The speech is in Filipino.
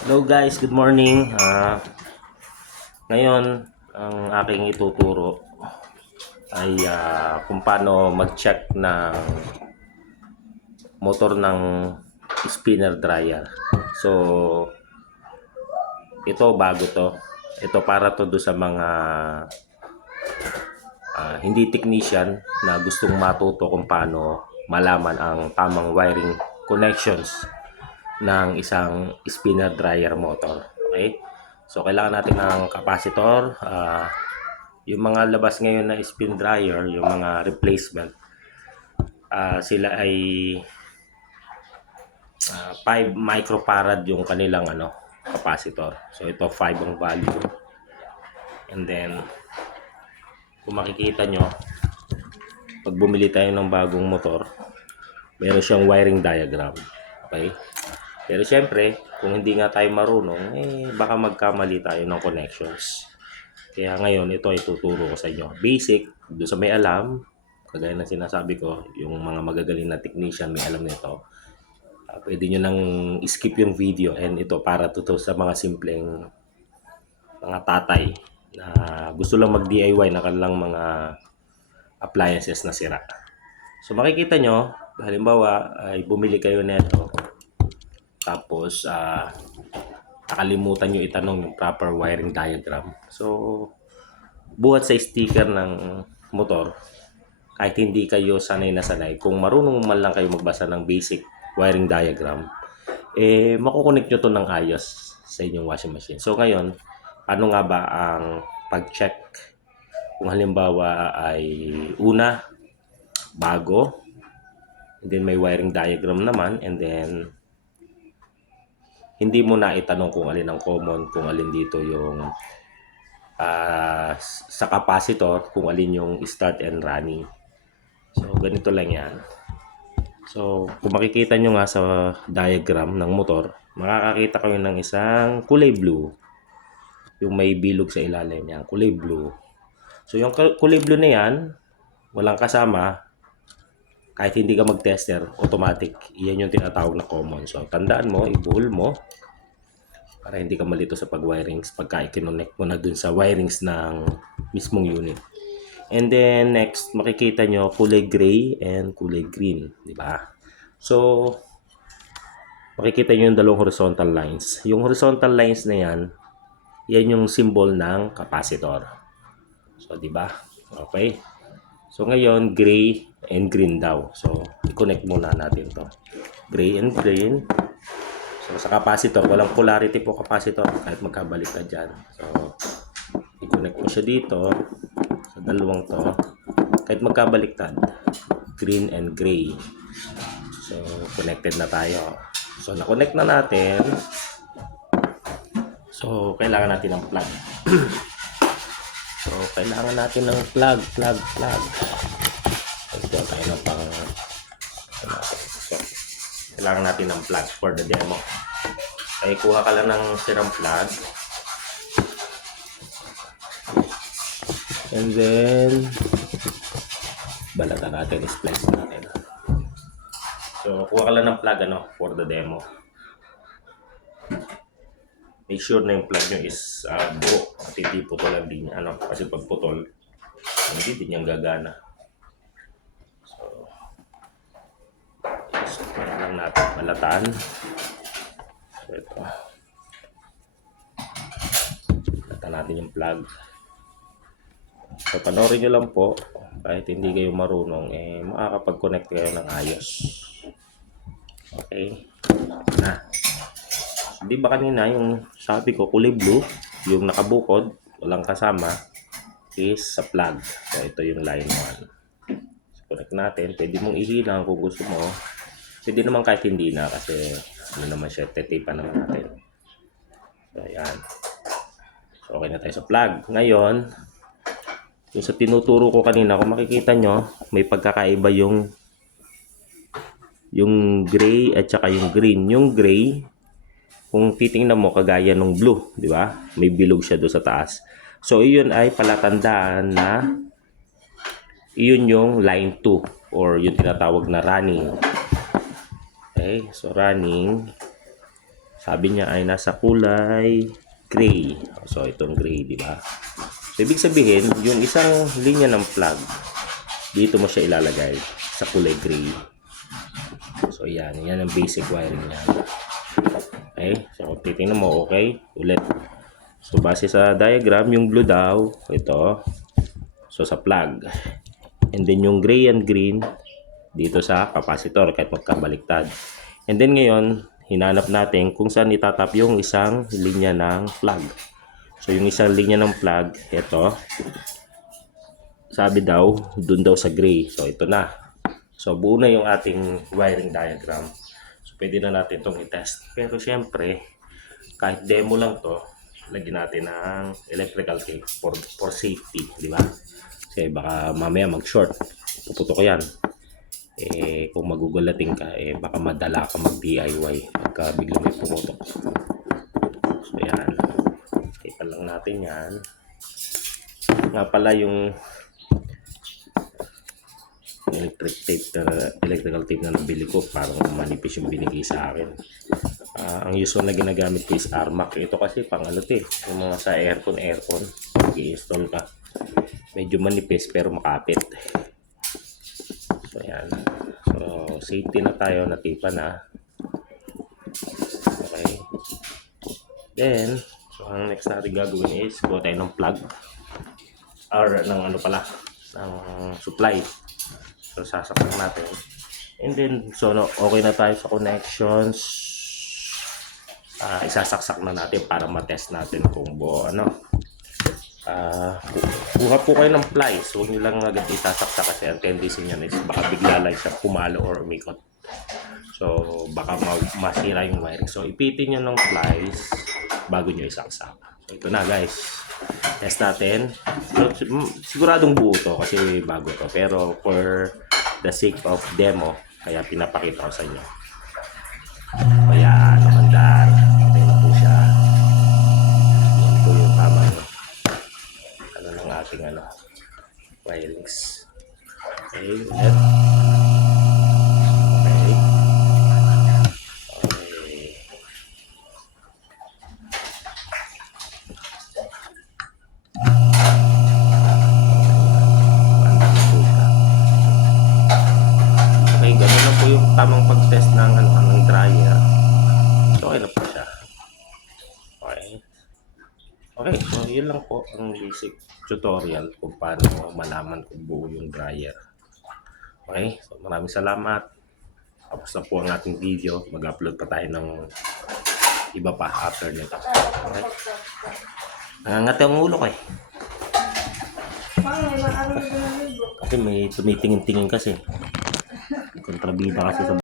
Hello guys, good morning. Ngayon, ang aking ituturo ay kung paano mag-check ng motor ng spinner dryer. So, ito bago to. Ito para to do sa mga hindi technician na gustong matuto kung paano malaman ang tamang wiring connections ng isang spinner dryer motor. Okay? So, kailangan natin ng capacitor. Yung mga labas ngayon na spin dryer, yung mga replacement, sila ay 5 microfarad yung kanilang capacitor. So, ito 5 ang value. And then, kung makikita nyo, pag bumili tayo ng bagong motor, meron siyang wiring diagram. Okay? Pero syempre, kung hindi nga tayo marunong, baka magkamali tayo ng connections. Kaya ngayon, ito ay tuturo ko sa inyo. Basic, doon sa may alam, kagaya ng sinasabi ko, yung mga magagaling na technician may alam nito. Pwede nyo nang skip yung video and ito para to sa mga simpleng mga tatay na gusto lang mag-DIY na kanilang mga appliances na sira. So makikita nyo, halimbawa ay bumili kayo nito, tapos nakalimutan nyo itanong yung proper wiring diagram. So buhat sa sticker ng motor, kahit hindi kayo sanay na sanay, kung marunong man lang kayo magbasa ng basic wiring diagram, makukonek nyo to ng ayos sa inyong washing machine. So ngayon, ano nga ba ang pag-check kung halimbawa ay una, bago, and then may wiring diagram naman, and then hindi mo na itanong kung alin ang common, kung alin dito yung sa capacitor, kung alin yung start and running. So ganito lang yan. So kung makikita nyo nga sa diagram ng motor, makakakita kayo ng isang kulay blue, yung may bilog sa ilalim niya, kulay blue. So yung kulay blue na yan, walang kasama, kahit hindi ka mag-tester, automatic, iyan yung tinatawag na common. So tandaan mo, ibuhol mo para hindi ka malito sa pag-wirings pagka i-connect mo na dun sa wirings ng mismong unit. And then next, makikita nyo kulay gray and kulay green, di ba? So makikita nyo yung dalawang horizontal lines. Yung horizontal lines na yan yung symbol ng capacitor. So di ba? Okay. So ngayon, gray and green daw. So i-connect muna natin to. Gray and green. So sa capacitor, walang polarity po capacitor kahit magkabalik ka dyan. So i-connect mo siya dito sa dalawang to. Kahit magkabaliktad, green and gray. So connected na tayo. So na-connect na natin. So kailangan natin ng plug. So kailangan natin ng plug. Ito tayo ng pang so, kailangan natin ng plug for the demo. Ay kuha ka lang ng sirang plug. And then balatan natin, splice natin. So kuha ka lang ng plug for the demo. Make sure na yung plug nyo is buo at hindi putol ang linya. Kasi pag putol, hindi din yung gagana. So kaya lang natin balatan. So ito. Balatan natin yung plug. So panoorin nyo lang po, kahit hindi kayo marunong, makakapag-connect kayo ng ayos. Okay. Na. Di ba kanina yung sabi ko kulay blue, yung nakabukod, walang kasama, is sa plug. So ito yung line 1. So, connect natin. Pwede mong ihilang kung gusto mo. Pwede naman kahit hindi na kasi naman siya, tetipan naman natin. So ayan. So okay na tayo sa plug. Ngayon, yung sa tinuturo ko kanina, kung makikita nyo, may pagkakaiba yung gray at saka yung green. Yung gray, kung titingnan mo kagaya ng blue, di ba? May bilog siya doon sa taas. So iyon ay palatandaan na iyon yung line 2 or yung tinatawag na running. Okay, so running. sabi niya ay nasa kulay gray. So, itong gray, di ba? So, ibig sabihin, yung isang linya ng plug, dito mo siya ilalagay sa kulay gray. So, yan ang basic wiring niya. Okay, so kung titingnan mo, okay, ulit. So, base sa diagram, yung blue daw, ito, so sa plug. And then, yung gray and green, dito sa capacitor, kahit magkabaliktad. And then, ngayon, hinanap natin kung saan itatap yung isang linya ng plug. So, yung isang linya ng plug, ito, sabi daw, dun daw sa gray. So, ito na. So, buo na yung ating wiring diagram. So, pwede na natin itong i-test. Pero, syempre, kahit demo lang to, lagyan natin ng electrical tape for safety, di ba? Kasi baka mamaya mag-short. Puputo ko yan. Kung magugulating ka, baka madala ka mag-DIY pagka biglang may pumutok. So, yan. Tape lang natin yan. Nga pala yung electrical tape na nabili ko, parang manipis yung binigay sa akin. Ang usual na ginagamit ko is Armac. Ito kasi pang ano to, yung mga sa aircon i-install ka, medyo manipis pero makapit. So yan, so safety na tayo, natipa na. Okay, then so ang next natin gagawin is kuha tayo ng plug or ng ano pala, ng supply. So, sasaksak natin. And then, so, okay na tayo sa connections. Isasaksak na natin para matest natin kung buo, ano. Kuha po kayo ng plies. Huwag nyo lang agad isasaksak kasi ang tendency nyo is baka bigla lang siya pumalo or umikot. So, baka masira yung wiring. So, ipitin nyo ng plies bago nyo isaksak. So, ito na guys. Test natin. So, siguradong buo to kasi bago to. Pero for the sake of demo, kaya pinapakita ko sa inyo. Kaya nakandar. Okay na po siya. Yan po yung tamang ano ng ating wirings. Okay, ulit. Okay. Okay. Okay, ganun lang po yung tamang pag-test ng ng dryer. So, okay na po siya. Okay. Okay, so yun lang po ang basic tutorial kung paano malaman kung buo yung dryer. Okay, so maraming salamat. Tapos na po ang ating video. Mag-upload pa tayo ng iba pa after nito. Okay. Nangangat ang ulo ko eh. Kasi may tumitingin-tingin kasi. Kontrabida kasi sa